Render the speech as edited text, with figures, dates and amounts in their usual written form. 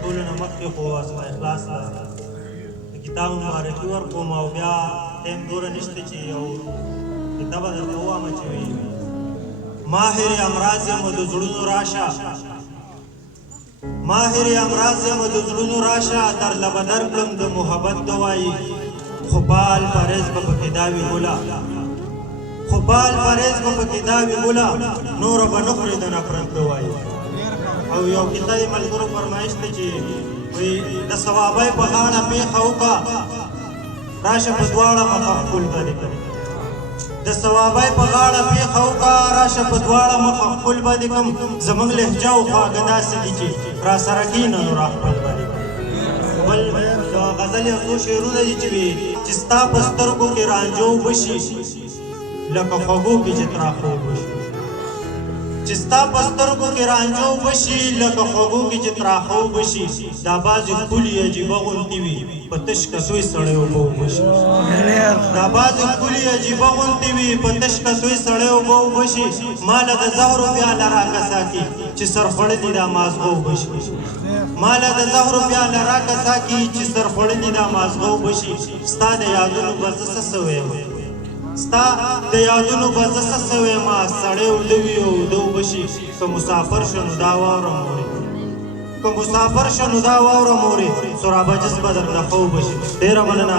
ټولو نه مخکې خو اسماء اخلاص ته د کتاب مبارکي ورکوم او بیا ټایم دوره نشته چې یو کتابه درته ووایم چې ماهر امراض یم د زړونو راشه ماهر امراض یم د زړونو راشه درله به درکړم د محبت دوایي خو پال پرهیز به پکې دا وي ګله خو پال پرهیز به پکې دا وي ګله نوره به نه خورې د نفرت دوایي او یو کتاب ملګرو فرمایش دی چې د ثوابۍ په غاړه پېښه وکړه راشه په دواړه مخه ښکل به دې کړم د ثوابۍ په غاړه پېښه وکړه راشه په دواړه مخه ښکل به دې کړم زموږ لهجه او خواږه داسې دي چې راسره کښېنه نو راخپل به دې کړم بل د غزل یو څو شعرونه دي چې وي چې ستا په سترګو کې رانجو وشي لکه خوږو کې چې تراخو وشي چې ستا په سترګو کې رانجو وشي لکه خوږو کې چې تراخو وشي دا بعضې ښکلي عجیبه غوندې وي په تش کسوی سړی اوبه وبشي دا بعضې ښکلي عجیبه غوندې وي په تش کسوی سړی اوبه وبشي ما له د زهرو پیاله راکسا کي چې سرخوړلي دا مازغه وبشي ما له د زهرو پیاله راکسا کي چې سرخوړلي دا مازغه وبشي ستا د یادونو به زه څه سوی ستا د یادونو به زه څه سوی ما سړی اوده وي او اوده وبشي که مسافر شه نو دا واوره مورې که مسافر شه نو دا واوره مورې سرابه جذبه درنه ښه وبشي ډېره مننه